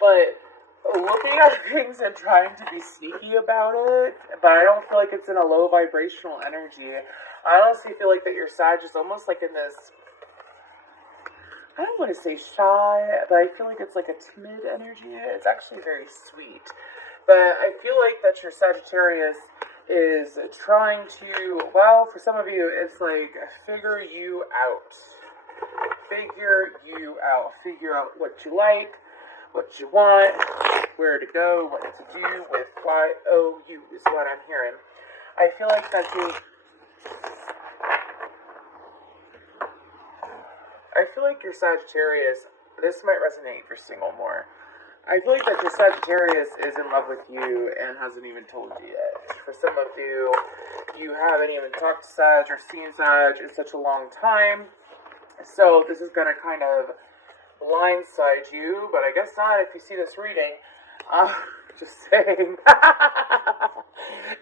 But looking at things and trying to be sneaky about it, but I don't feel like it's in a low vibrational energy. I honestly feel like that your Sag is almost like in this, I don't want to say shy, but I feel like it's like a timid energy. It's actually very sweet. But I feel like that your Sagittarius is trying to, well, for some of you, it's like figure you out. Figure you out. Figure out what you like, what you want, where to go, what to do with YOU is what I'm hearing. I feel like that I feel like your Sagittarius, this might resonate if you're single more. I feel like that your Sagittarius is in love with you and hasn't even told you yet. For some of you, you haven't even talked to Sag or seen Sag in such a long time. So this is going to kind of blindside you, but I guess not if you see this reading. Just saying.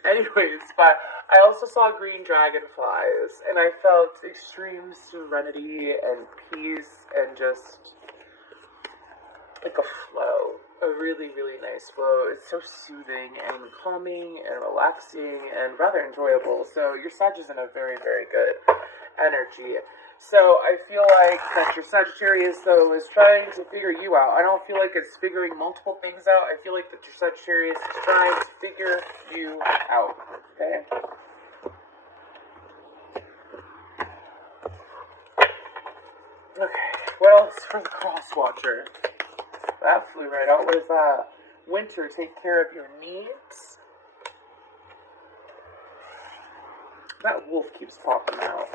Anyways, but I also saw green dragonflies, and I felt extreme serenity and peace and just like a flow. A really, really nice flow. It's so soothing and calming and relaxing and rather enjoyable. So your Sag is in a very, very good energy. So I feel like that your Sagittarius, though, is trying to figure you out. I don't feel like it's figuring multiple things out. I feel like that your Sagittarius is trying to figure you out. Okay? Okay, what else for the Crosswatcher? That flew right out. What is that? Winter, take care of your needs. That wolf keeps popping out.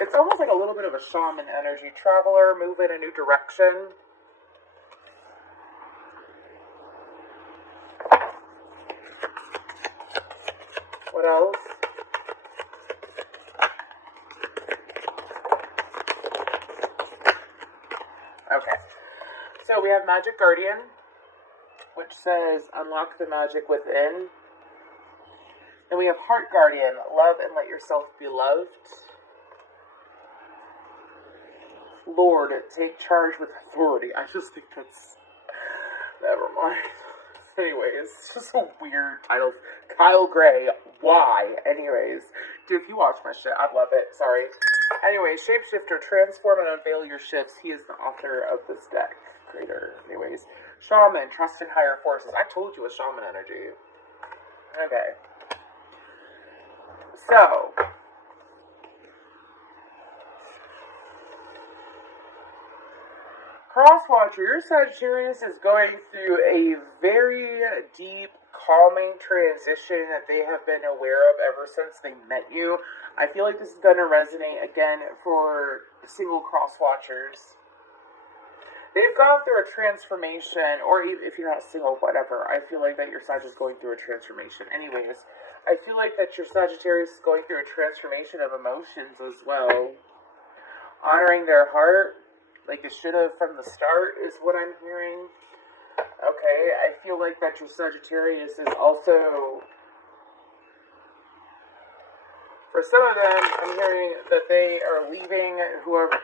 It's almost like a little bit of a shaman energy. Traveler, move in a new direction. What else? Okay. So we have Magic Guardian, which says unlock the magic within. And we have Heart Guardian, love and let yourself be loved. Lord, take charge with authority. I just think that's... Never mind. Anyways, it's just a weird title. Kyle Gray, why? Anyways, dude, if you watch my shit, I'd love it. Sorry. Anyways, Shapeshifter, transform and unveil your shifts. He is the author of this deck. Creator. Anyways, Shaman, trust in higher forces. I told you a shaman energy. Okay. So... Crosswatcher, your Sagittarius is going through a very deep, calming transition that they have been aware of ever since they met you. I feel like this is going to resonate again for single Crosswatchers. They've gone through a transformation, or if you're not single, whatever. I feel like that your Sag is going through a transformation. Anyways, I feel like that your Sagittarius is going through a transformation of emotions as well. Honoring their heart. Like it should have from the start is what I'm hearing. Okay, I feel like that your Sagittarius is also... For some of them, I'm hearing that they are leaving whoever...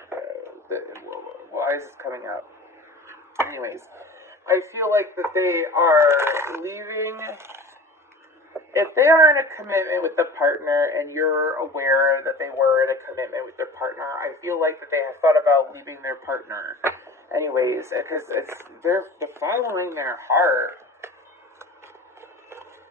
why is this coming up? Anyways, I feel like that they are leaving... If they are in a commitment with the partner and you're aware that they were in a commitment with their partner, I feel like that they have thought about leaving their partner. Anyways, because they're following their heart.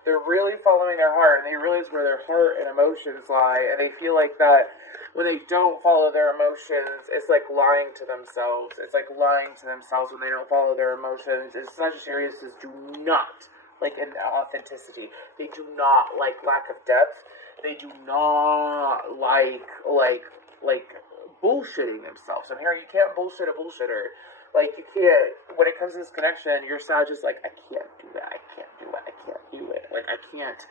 They're really following their heart, and they realize where their heart and emotions lie, and they feel like that when they don't follow their emotions, it's like lying to themselves. It's like lying to themselves when they don't follow their emotions. And Sagittarius do not like an authenticity. They do not like lack of depth. They do not like bullshitting themselves. And here, you can't bullshit a bullshitter. Like, you can't, when it comes to this connection, your Sag is like, I can't do that, I can't do it, I can't do it. Like, I can't,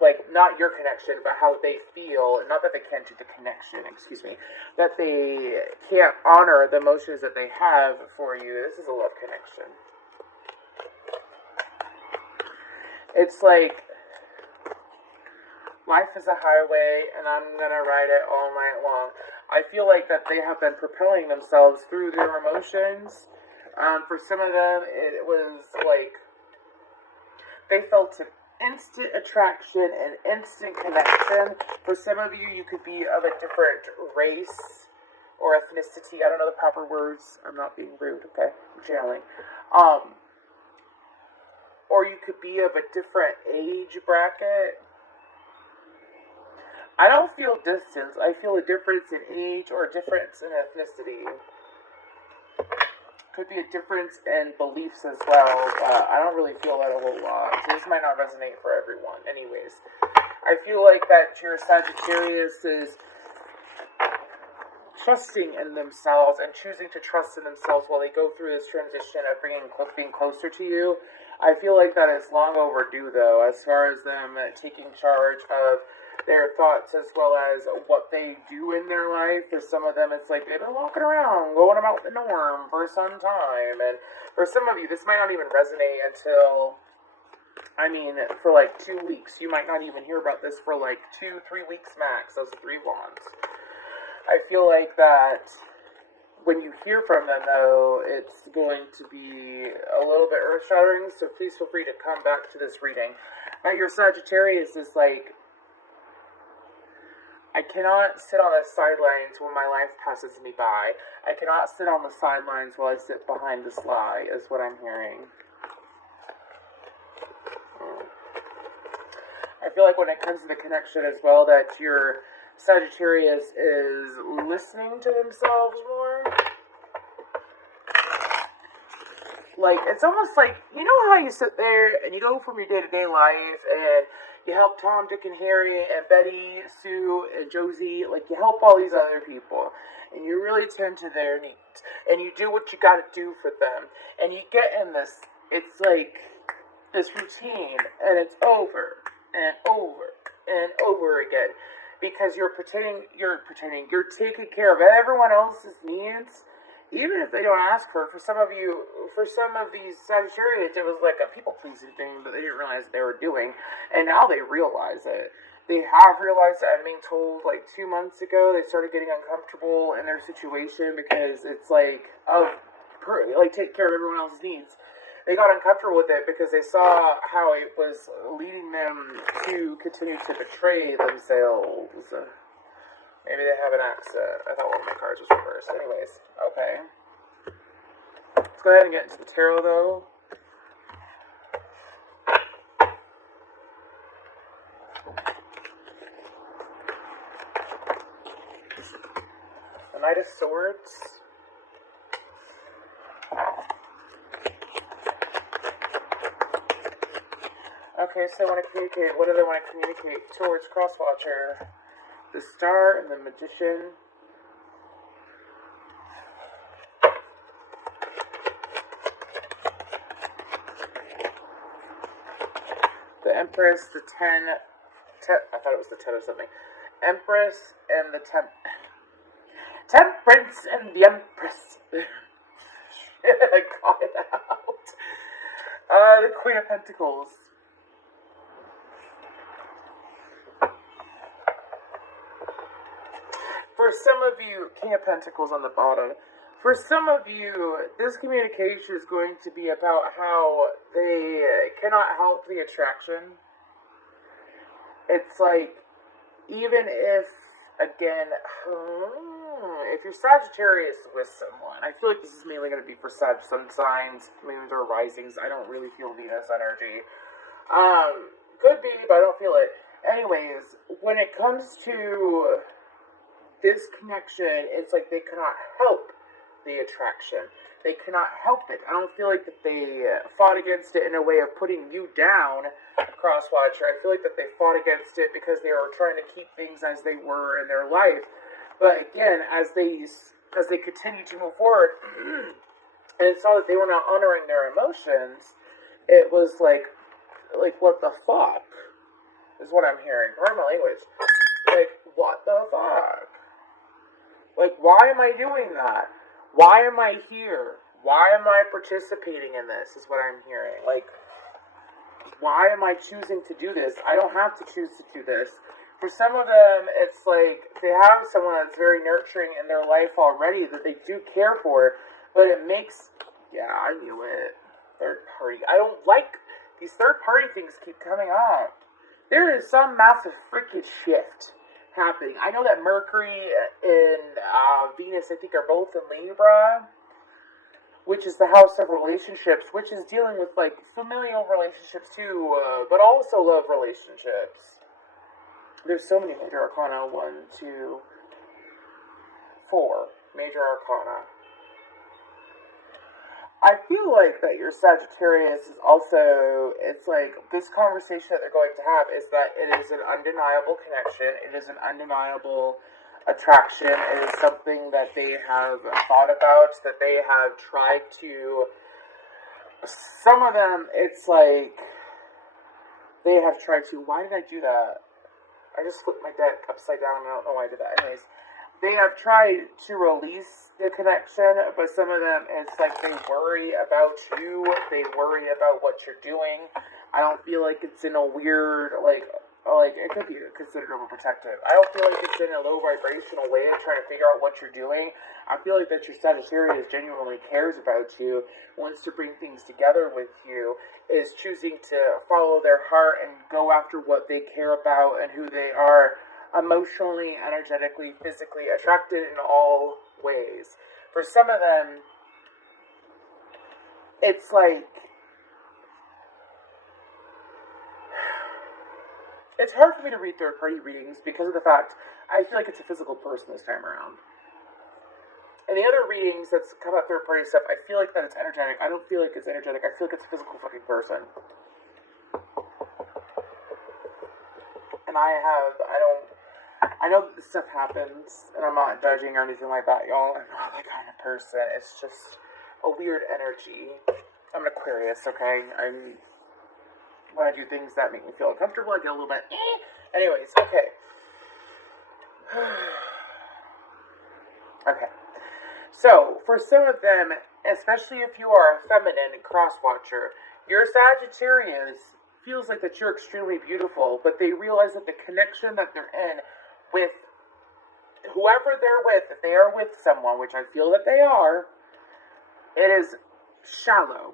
like, not your connection, but how they feel, not that they can't do the connection, excuse me, that they can't honor the emotions that they have for you. This is a love connection. It's like, life is a highway, and I'm going to ride it all night long. I feel like that they have been propelling themselves through their emotions For some of them, it was like they felt an instant attraction and instant connection. For some of you, you could be of a different race or ethnicity. I don't know the proper words. I'm not being rude, okay? I'm channeling. Or you could be of a different age bracket. I don't feel distance. I feel a difference in age or a difference in ethnicity. Could be a difference in beliefs as well. I don't really feel that a whole lot. So this might not resonate for everyone. Anyways, I feel like that your Sagittarius is trusting in themselves and choosing to trust in themselves while they go through this transition of being closer to you. I feel like that is long overdue, though, as far as them taking charge of their thoughts as well as what they do in their life. For some of them, it's like they've been walking around, going about the norm for some time. And for some of you, this might not even resonate until, for like 2 weeks. You might not even hear about this for like 2-3 weeks max. Those 3 wands. I feel like that when you hear from them, though, it's going to be a little bit earth-shattering, so please feel free to come back to this reading. Your Sagittarius is like, I cannot sit on the sidelines when my life passes me by. I cannot sit on the sidelines while I sit behind this lie, is what I'm hearing. I feel like when it comes to the connection as well, that your Sagittarius is listening to themselves more. Like, it's almost like, you know how you sit there and you go from your day-to-day life and you help Tom, Dick, and Harry, and Betty, Sue, and Josie. Like, you help all these other people. And you really tend to their needs. And you do what you gotta do for them. And you get in this, it's like, this routine. And it's over. And over. And over again. Because you're taking care of everyone else's needs. Even if they don't ask for it. For some of these Sagittarius, it was like a people-pleasing thing that they didn't realize they were doing. And now they realize it. They have realized it. I'm being told like 2 months ago, they started getting uncomfortable in their situation because it's like, take care of everyone else's needs. They got uncomfortable with it because they saw how it was leading them to continue to betray themselves. Maybe they have an accent. I thought one of my cards was reversed. Anyways, okay. Let's go ahead and get into the tarot, though. The Knight of Swords. Okay, so I want to communicate. What do they want to communicate towards Crosswatcher? The Star and the Magician. The Empress, the I thought it was the 10 of something. Empress and the Temperance and the Empress. Shit, I got it out. The Queen of Pentacles. For some of you, King of Pentacles on the bottom. For some of you, this communication is going to be about how they cannot help the attraction. It's like, even if, again, if you're Sagittarius with someone, I feel like this is mainly going to be for Sun signs, moons, or risings. I don't really feel Venus energy. Could be, but I don't feel it. Anyways, when it comes to this connection, it's like they cannot help the attraction. They cannot help it. I don't feel like that they fought against it in a way of putting you down, Crosswatcher. I feel like that they fought against it because they were trying to keep things as they were in their life. But again, as they continue to move forward, and saw that they were not honoring their emotions, it was like what the fuck is what I'm hearing. Pardon my language. Like, what the fuck? Like, why am I doing that? Why am I here? Why am I participating in this, is what I'm hearing. Like, why am I choosing to do this? I don't have to choose to do this. For some of them, it's like they have someone that's very nurturing in their life already that they do care for, but it makes Yeah, I knew it. Third party. I don't like these third party things keep coming up. There is some massive freaking shift happening. I know that Mercury and Venus, I think, are both in Libra, which is the house of relationships, which is dealing with like familial relationships too, but also love relationships. There's so many major arcana. 1, 2, 4 major arcana. I feel like that your Sagittarius is also, it's like this conversation that they're going to have is that it is an undeniable connection. It is an undeniable attraction. It is something that they have thought about, that they have tried to, some of them, it's like, they have tried to, why did I do that? I just flipped my deck upside down. I don't know why I did that. Anyways, they have tried to release the connection, but some of them, it's like they worry about you. They worry about what you're doing. I don't feel like it's in a weird, like it could be considered overprotective. I don't feel like it's in a low vibrational way of trying to figure out what you're doing. I feel like that your Sagittarius genuinely cares about you, wants to bring things together with you, is choosing to follow their heart and go after what they care about and who they are. Emotionally, energetically, physically attracted in all ways. For some of them, it's like, it's hard for me to read third-party readings because of the fact I feel like it's a physical person this time around. And the other readings that's come up third-party stuff, I feel like that it's energetic. I don't feel like it's energetic. I feel like it's a physical fucking person. And I know that this stuff happens, and I'm not judging or anything like that, y'all. I'm not that kind of person. It's just a weird energy. I'm an Aquarius, okay? When I do things that make me feel uncomfortable, I get a little bit, Anyways, okay. Okay. So, for some of them, especially if you are a feminine crosswatcher, your Sagittarius feels like that you're extremely beautiful, but they realize that the connection that they're in with whoever they're with, if they are with someone, which I feel that they are, it is shallow.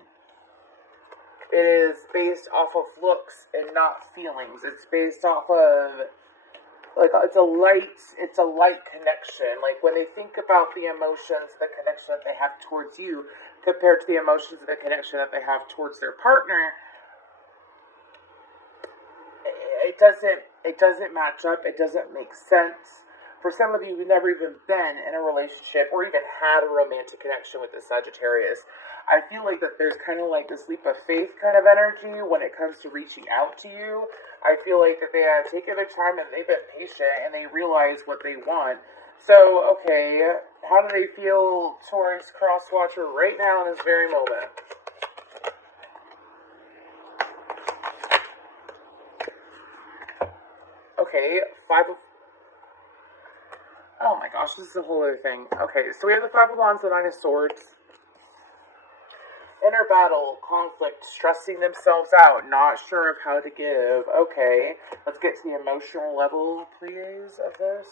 It is based off of looks and not feelings. It's based off of, like, it's a light connection. Like, when they think about the emotions, the connection that they have towards you, compared to the emotions and the connection that they have towards their partner, it doesn't match up. It doesn't make sense. For some of you who've never even been in a relationship or even had a romantic connection with the Sagittarius, I feel like that there's kind of like this leap of faith kind of energy when it comes to reaching out to you. I feel like that they have taken their time and they've been patient and they realize what they want. So, okay, how do they feel towards Crosswatcher right now in this very moment? Okay, oh my gosh, this is a whole other thing. Okay, so we have the Five of Wands, the Nine of Swords. Inner battle, conflict, stressing themselves out, not sure of how to give. Okay, let's get to the emotional level, please, of this.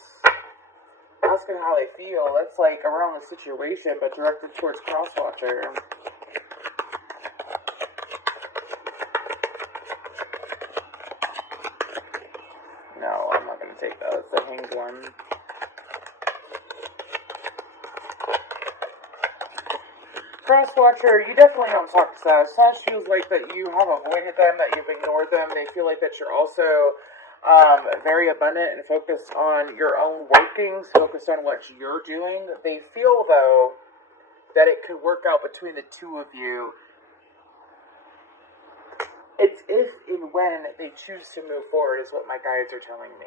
Asking how they feel. That's like around the situation, but directed towards Crosswatcher. No, I'm not going to take that. It's the Hanged one. Crosswatcher, you definitely don't talk to Sag. Sag feels like that you have avoided them, that you've ignored them. They feel like that you're also very abundant and focused on your own workings, focused on what you're doing. They feel, though, that it could work out between the two of you. It's if and when they choose to move forward is what my guides are telling me.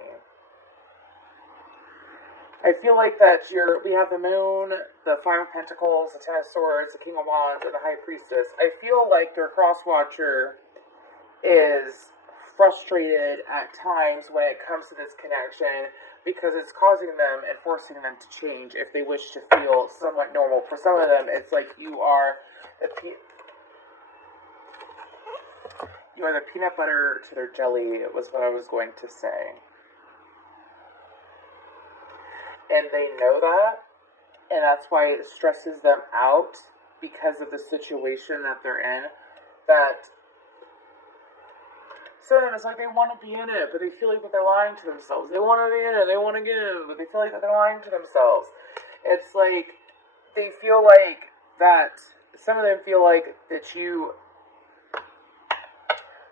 I feel like that we have the Moon, the Five of Pentacles, the Ten of Swords, the King of Wands, and the High Priestess. I feel like their Crosswatcher is frustrated at times when it comes to this connection because it's causing them and forcing them to change if they wish to feel somewhat normal. For some of them, it's like you are the peanut butter to their jelly, was what I was going to say. And they know that, and that's why it stresses them out, because of the situation that they're in, that some of them, it's like they want to be in it, but they feel like that they're lying to themselves. They want to be in it, they want to give, but they feel like that they're lying to themselves. It's like they feel like that, some of them feel like that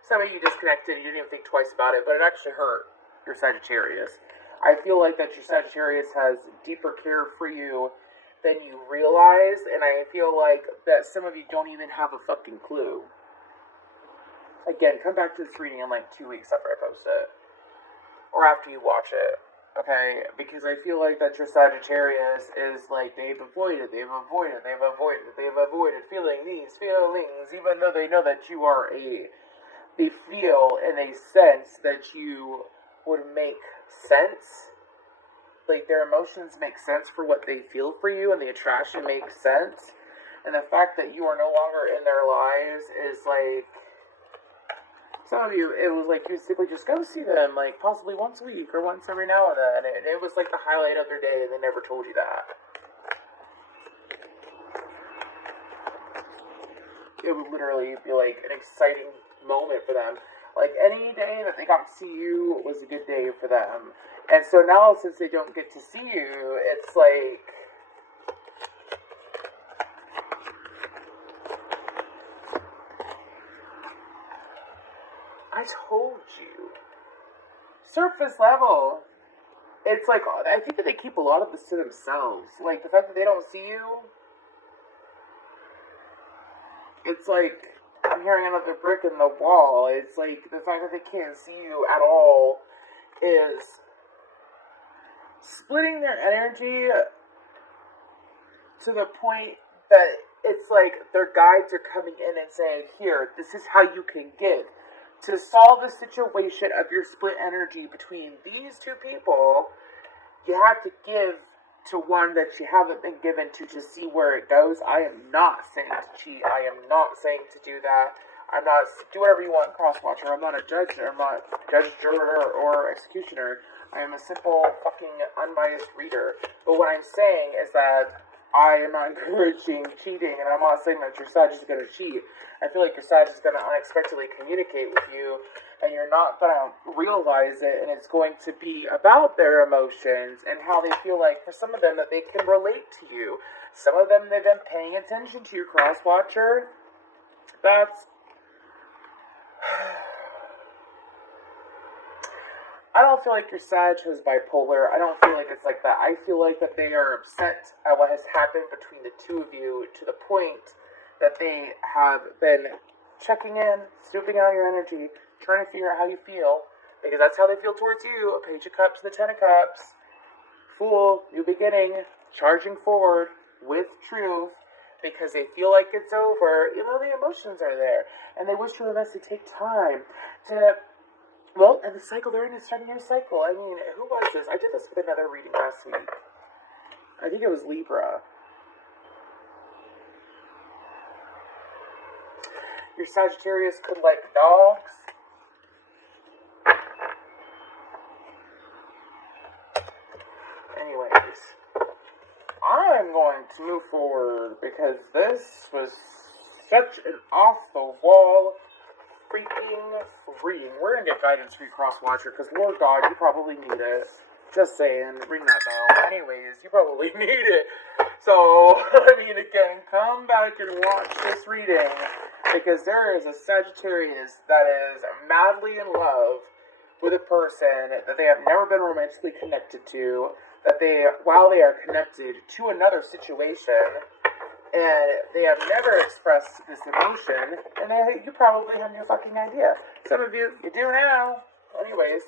somebody you disconnected, you didn't even think twice about it, but it actually hurt your Sagittarius. I feel like that your Sagittarius has deeper care for you than you realize, and I feel like that some of you don't even have a fucking clue. Again, come back to this reading in like 2 weeks after I post it. Or after you watch it. Okay? Because I feel like that your Sagittarius is like, they've avoided feeling these feelings, even though they know that you are they feel in a sense that you would make sense. Like, their emotions make sense for what they feel for you, and the attraction makes sense. And the fact that you are no longer in their lives is like, some of you, it was like you simply just go see them, like possibly once a week or once every now and then. And it was like the highlight of their day, and they never told you that. It would literally be like an exciting moment for them. Like, any day that they got to see you was a good day for them. And so now, since they don't get to see you, it's like, I told you. Surface level. It's like, I think that they keep a lot of this to themselves. Like, the fact that they don't see you, it's like, I'm hearing another brick in the wall. It's like, the fact that they can't see you at all is splitting their energy to the point that it's like their guides are coming in and saying, here, this is how you can give. To solve the situation of your split energy between these two people, you have to give to one that you haven't been given to see where it goes. I am not saying to cheat. I am not saying to do that. I'm not, do whatever you want, Crosswatcher. I'm not a judge. I'm not judge, juror, or executioner. I am a simple, fucking, unbiased reader. But what I'm saying is that I am not encouraging cheating, and I'm not saying that your Sag is going to cheat. I feel like your Sag is going to unexpectedly communicate with you, and you're not going to realize it, and it's going to be about their emotions and how they feel like, for some of them, that they can relate to you. Some of them, they've been paying attention to your Crosswatcher. That's... I don't feel like your Sag is bipolar. I don't feel like it's like that. I feel like that they are upset at what has happened between the two of you, to the point that they have been checking in, snooping out your energy, trying to figure out how you feel, because that's how they feel towards you. Page of Cups, the Ten of Cups. Fool, new beginning, charging forward with truth, because they feel like it's over, even though the emotions are there. And they wish you the best to take time to... Well, and the cycle, they're in a starting new cycle. I mean, who was this? I did this with another reading last week. I think it was Libra. Your Sagittarius could like dogs. Anyways, I'm going to move forward because this was such an off-the-wall freaking reading. We're gonna get guidance for you, Crosswatcher, because Lord God, you probably need it. Just saying, ring that bell. Anyways, you probably need it. So, I mean, again, come back and watch this reading, because there is a Sagittarius that is madly in love with a person that they have never been romantically connected to, that they, while they are connected to another situation, and they have never expressed this emotion, and you probably have no fucking idea. Some of you do now. Anyways,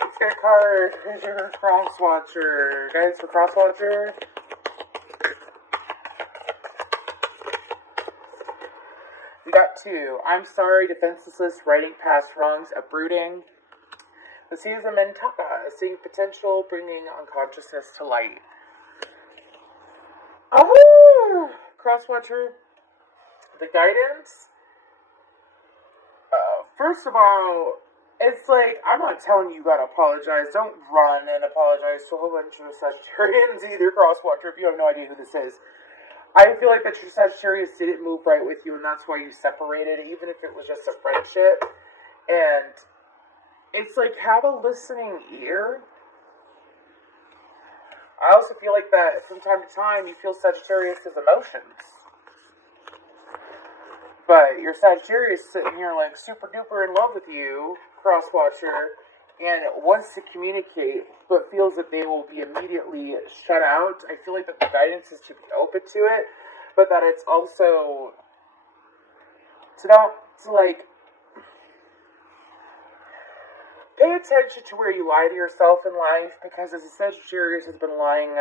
let's get a card. Here's your Crosswatcher. Guys, for Crosswatcher. We got two. I'm sorry, defenseless, writing past wrongs, uprooting. The seas of Mentaka, seeing potential, bringing unconsciousness to light. Oh, Crosswatcher, the guidance. First of all, it's like, I'm not telling you gotta apologize. Don't run and apologize to a whole bunch of Sagittarians either, Crosswatcher, if you have no idea who this is. I feel like that your Sagittarius didn't move right with you, and that's why you separated, even if it was just a friendship. And it's like, have a listening ear. I also feel like that from time to time you feel Sagittarius' emotions. But your Sagittarius sitting here like super duper in love with you, Crosswatcher, and wants to communicate, but feels that they will be immediately shut out. I feel like that the guidance is to be open to it, but that it's also to like pay attention to where you lie to yourself in life, because as a Sagittarius has been lying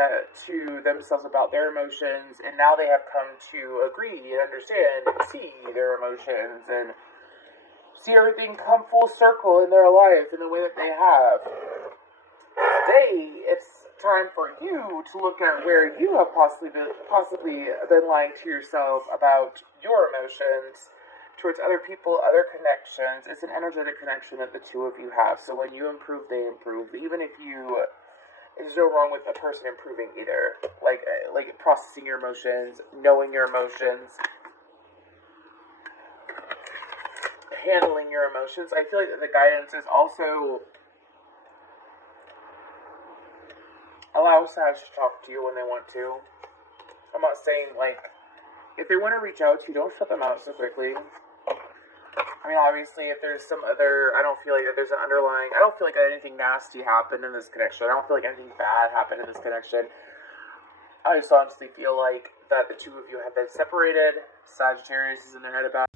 to themselves about their emotions, and now they have come to agree and understand and see their emotions and see everything come full circle in their life in the way that they have. Today, it's time for you to look at where you have possibly been lying to yourself about your emotions towards other people, other connections. It's an energetic connection that the two of you have. So when you improve, they improve. Even if there's no wrong with a person improving either. Like processing your emotions, knowing your emotions, handling your emotions. I feel like the guidance is also allow Sag to talk to you when they want to. I'm not saying, like, if they want to reach out to you, don't shut them out so quickly. I mean, obviously, if there's some other, I don't feel like that there's an underlying, I don't feel like anything nasty happened in this connection. I don't feel like anything bad happened in this connection. I just honestly feel like that the two of you have been separated. Sagittarius is in their head about